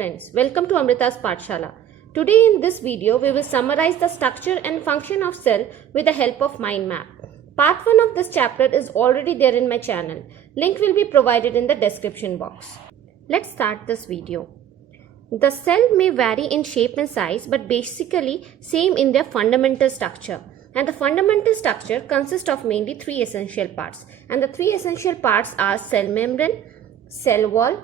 friends, welcome to Amrita's Pathshala. Today in this video, we will summarize the structure and function of cell with the help of mind map. Part 1 of this chapter is already there in my channel. Link will be provided in the description box. Let's start this video. The cell may vary in shape and size, but basically same in their fundamental structure. And the fundamental structure consists of mainly three essential parts. And the three essential parts are cell membrane, cell wall,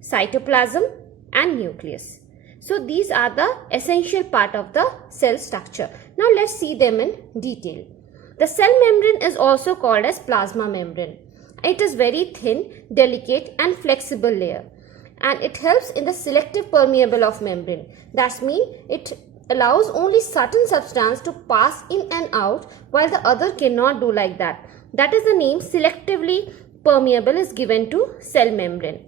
cytoplasm and nucleus. So these are the essential part of the cell structure. Now let's see them in detail. The cell membrane is also called as plasma membrane. It is very thin, delicate and flexible layer, and it helps in the selective permeable of membrane. That means it allows only certain substance to pass in and out, while the other cannot do like that. That is the name selectively permeable is given to cell membrane.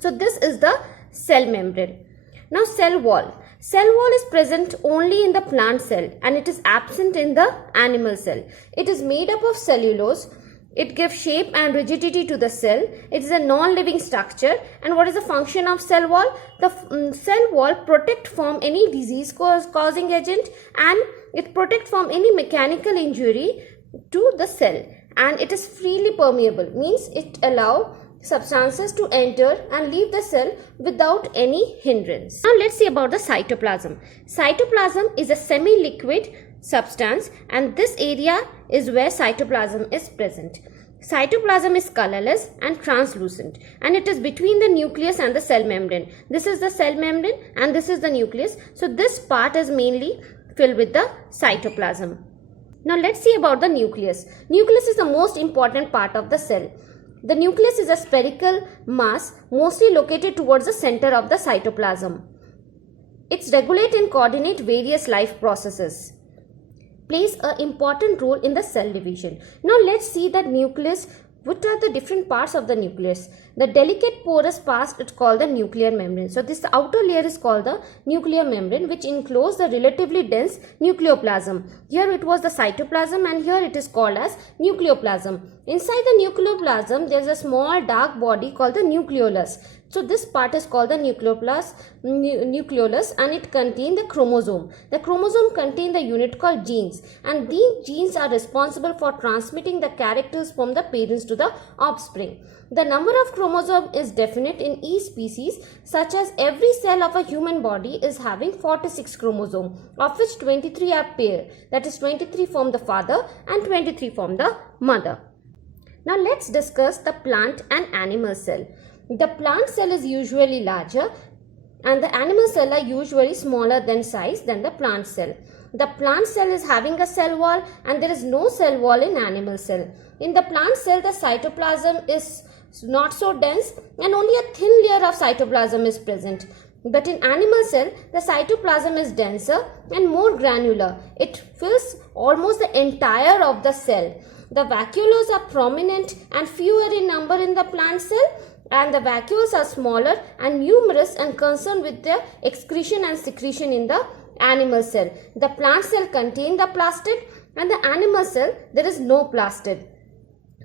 So this is the cell membrane. Now cell wall. Cell wall is present only in the plant cell and it is absent in the animal cell. It is made up of cellulose. It gives shape and rigidity to the cell. It is a non-living structure. And what is the function of cell wall? The cell wall protect from any disease causing agent, and it protect from any mechanical injury to the cell. And it is freely permeable, means it allow substances to enter and leave the cell without any hindrance. Now let's see about the cytoplasm. Cytoplasm is a semi-liquid substance, and this area is where cytoplasm is present. Cytoplasm is colorless and translucent, and it is between the nucleus and the cell membrane. This is the cell membrane and this is the nucleus. So this part is mainly filled with the cytoplasm. Now let's see about the nucleus. Nucleus is the most important part of the cell. The nucleus is a spherical mass mostly located towards the center of the cytoplasm. It regulates and coordinates various life processes. Plays an important role in the cell division. Now let's see the nucleus. What are the different parts of the nucleus? The delicate porous part is called the nuclear membrane. So this outer layer is called the nuclear membrane, which encloses the relatively dense nucleoplasm. Here it was the cytoplasm and here it is called as nucleoplasm. Inside the nucleoplasm there is a small dark body called the nucleolus. So this part is called the nucleolus, and it contains the chromosome. The chromosome contains the unit called genes, and these genes are responsible for transmitting the characters from the parents to the offspring. The number of chromosomes is definite in each species, such as every cell of a human body is having 46 chromosomes, of which 23 are pair, that is 23 from the father and 23 from the mother. Now let's discuss the plant and animal cell. The plant cell is usually larger and the animal cell are usually smaller than size than the plant cell. The plant cell is having a cell wall and there is no cell wall in animal cell. In the plant cell, the cytoplasm is not so dense and only a thin layer of cytoplasm is present. But in animal cell, the cytoplasm is denser and more granular. It fills almost the entire of the cell. The vacuoles are prominent and fewer in number in the plant cell, and the vacuoles are smaller and numerous and concerned with their excretion and secretion in the animal cell. The plant cell contains the plastid, and the animal cell there is no plastid.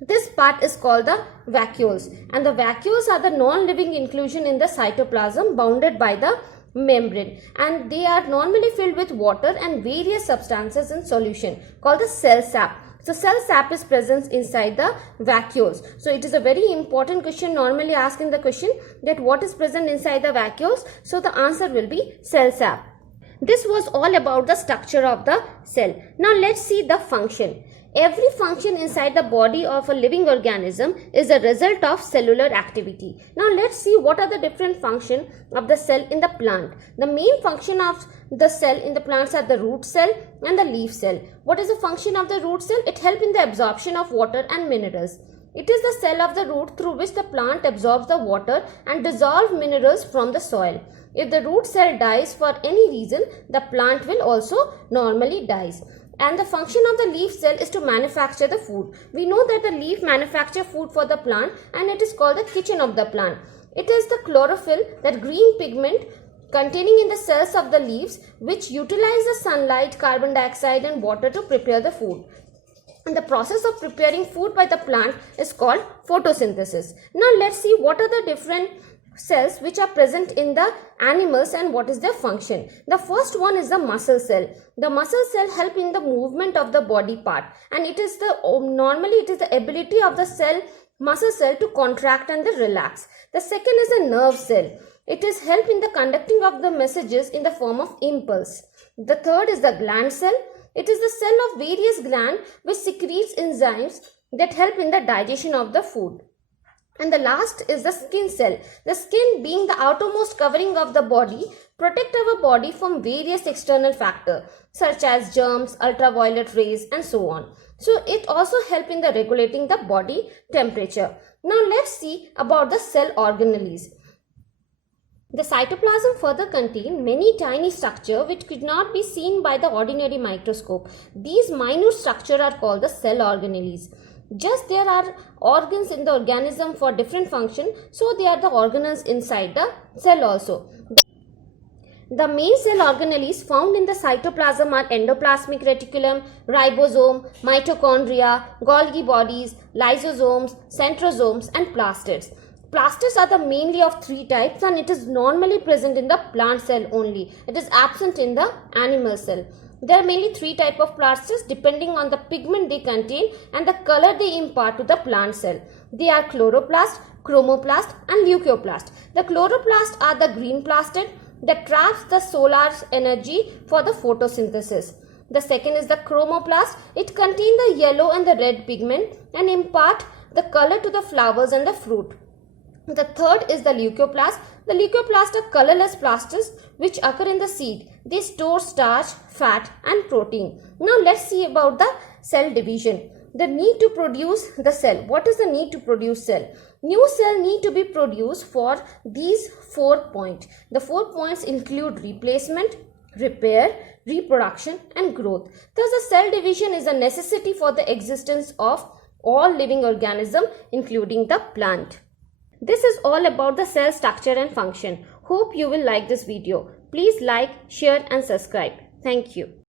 This part is called the vacuoles, and the vacuoles are the non-living inclusion in the cytoplasm bounded by the membrane, and they are normally filled with water and various substances in solution called the cell sap. So cell sap is present inside the vacuoles. So it is a very important question normally asked in the question, that what is present inside the vacuoles. So the answer will be cell sap. This was all about the structure of the cell. Now let's see the function. Every function inside the body of a living organism is a result of cellular activity. Now let's see what are the different functions of the cell in the plant. The main function of the cell in the plants are the root cell and the leaf cell. What is the function of the root cell? It helps in the absorption of water and minerals. It is the cell of the root through which the plant absorbs the water and dissolves minerals from the soil. If the root cell dies for any reason, the plant will also normally die. And the function of the leaf cell is to manufacture the food. We know that the leaf manufactures food for the plant, and it is called the kitchen of the plant. It is the chlorophyll, that green pigment containing in the cells of the leaves, which utilize the sunlight, carbon dioxide and water to prepare the food. And the process of preparing food by the plant is called photosynthesis. Now let's see what are the different cells which are present in the animals and what is their function. The first one is the muscle cell. The muscle cell help in the movement of the body part, and it is normally the ability of the muscle cell to contract and relax. The second is the nerve cell. It is help in the conducting of the messages in the form of impulse. The third is the gland cell. It is the cell of various glands which secretes enzymes that help in the digestion of the food. And the last is the skin cell. The skin, being the outermost covering of the body, protect our body from various external factors such as germs, ultraviolet rays and so on. So it also helps in the regulating the body temperature. Now let's see about the cell organelles. The cytoplasm further contains many tiny structures which could not be seen by the ordinary microscope. These minute structures are called the cell organelles. Just there are organs in the organism for different function, so they are the organelles inside the cell also. The main cell organelles found in the cytoplasm are endoplasmic reticulum, ribosome, mitochondria, Golgi bodies, lysosomes, centrosomes and plastids. Plastids are the mainly of three types, and it is normally present in the plant cell only. It is absent in the animal cell. There are mainly three types of plastids depending on the pigment they contain and the color they impart to the plant cell. They are chloroplast, chromoplast and leucoplast. The chloroplast are the green plastid that traps the solar energy for the photosynthesis. The second is the chromoplast. It contains the yellow and the red pigment and impart the color to the flowers and the fruit. The third is the leucoplast. The leucoplast are colorless plastids which occur in the seed. They store starch, fat and protein. Now let's see about the cell division. The need to produce the cell. What is the need to produce cell? New cell need to be produced for these 4 points. The 4 points include replacement, repair, reproduction and growth. Thus the cell division is a necessity for the existence of all living organisms including the plant. This is all about the cell structure and function. Hope you will like this video. Please like, share and subscribe. Thank you.